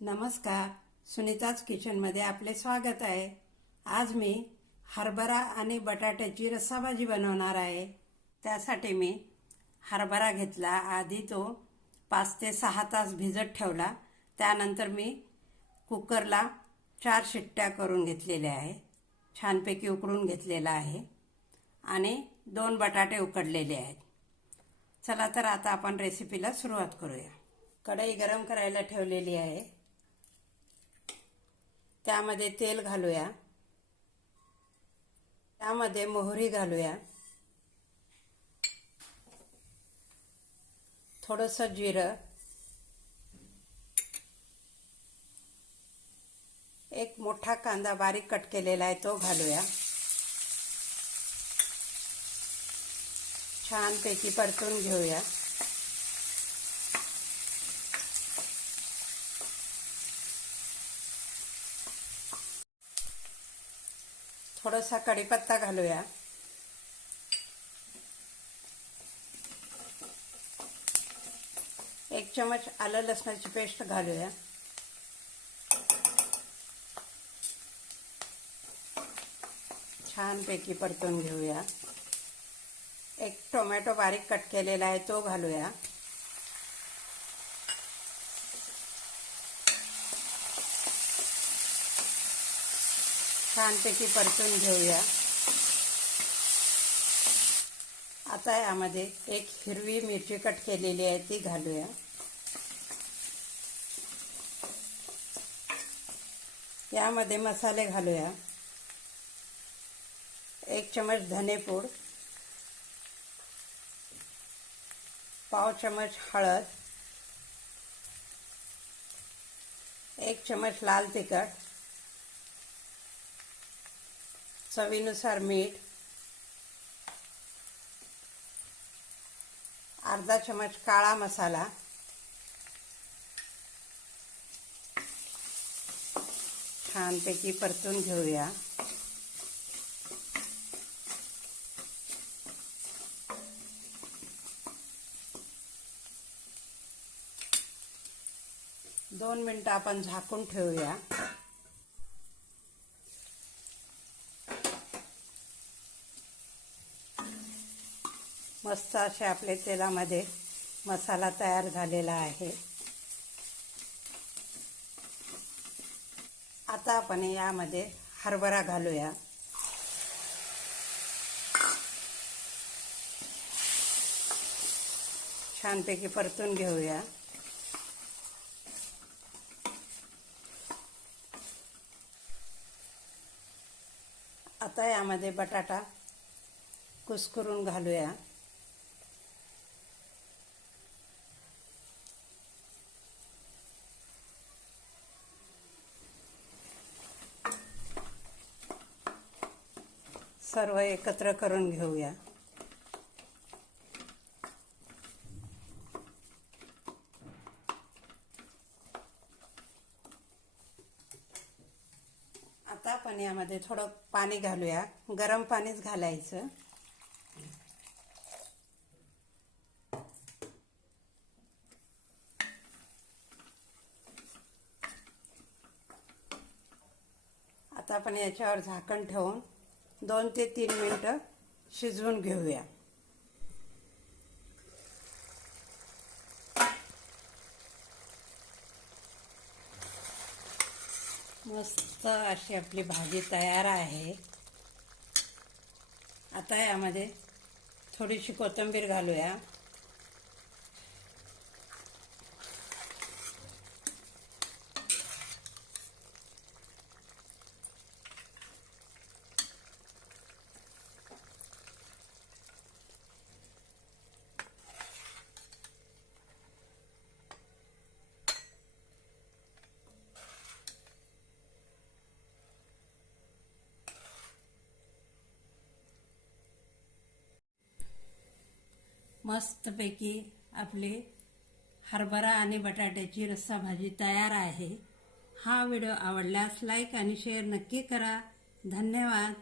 नमस्कार. सुनीताज किचनमध्ये आपले स्वागत आहे. आज मी हरभरा आणि बटाट्याची रस्साभाजी बनवणार आहे. त्यासाठी मी हरभरा घेतला. आधी तो पाच ते सहा तास भिजत ठेवला. त्यानंतर मी कुकरला चार शिट्ट्या करून घेतलेल्या आहे. छानपैकी उकडून घेतलेला आहे. आणि दोन बटाटे उकडलेले आहेत. चला तर आता आपण रेसिपीला सुरुवात करूया. कढई गरम करायला ठेवलेली आहे. त्यामध्ये तेल घालूया. त्यामध्ये मोहरी घालूया. थोडंसं जिरं. एक मोठा कांदा बारीक कट केलेला आहे तो घालूया. छानपैकी परतून घेऊया. थोडासा कढीपत्ता घालूया. एक चमच आलं लसणाची पेस्ट घालूया. छानपैकी परतून घेऊया. एक टोमॅटो बारीक कट केलेला आहे तो घालूया. छानपैकी परतून घेऊया. आता यामध्ये एक हिरवी मिरची कट केलेली आहे ती घालूया. यामध्ये मसाले घालूया. एक चमच धनेपूड पाव चमच हळद एक चमच लाल तिखट चवीनुसार मीठ अर्धा चमच काळा मसाला छानपैकी परतून घेऊया. दोन मिनटं आपण झाकून ठेवूया. मस्त असे आपले तेलामध्ये मसाला तयार झालेला आहे. आता आपण यामध्ये हरभरा घालूया. छानपैकी परतून घेऊया. आता यामध्ये बटाटा कुस्करून घालूया. सर्व एकत्र करून घेऊया. आता आपण यामध्ये थोडं पाणी घालूया. गरम पाणीच घालायचं. आता आपण याच्यावर झाकण ठेवून दोन ते तीन मिनटं शिजवून घेऊया. मस्त अशी आपली भाजी तयार आहे. आता यामध्ये थोडीशी कोथिंबीर घालूया. मस्तपैकी आपली हरभरा आणि बटाट्याची रस्सा भाजी तयार आहे. हा व्हिडिओ आवडल्यास लाईक आणि शेअर नक्की करा. धन्यवाद.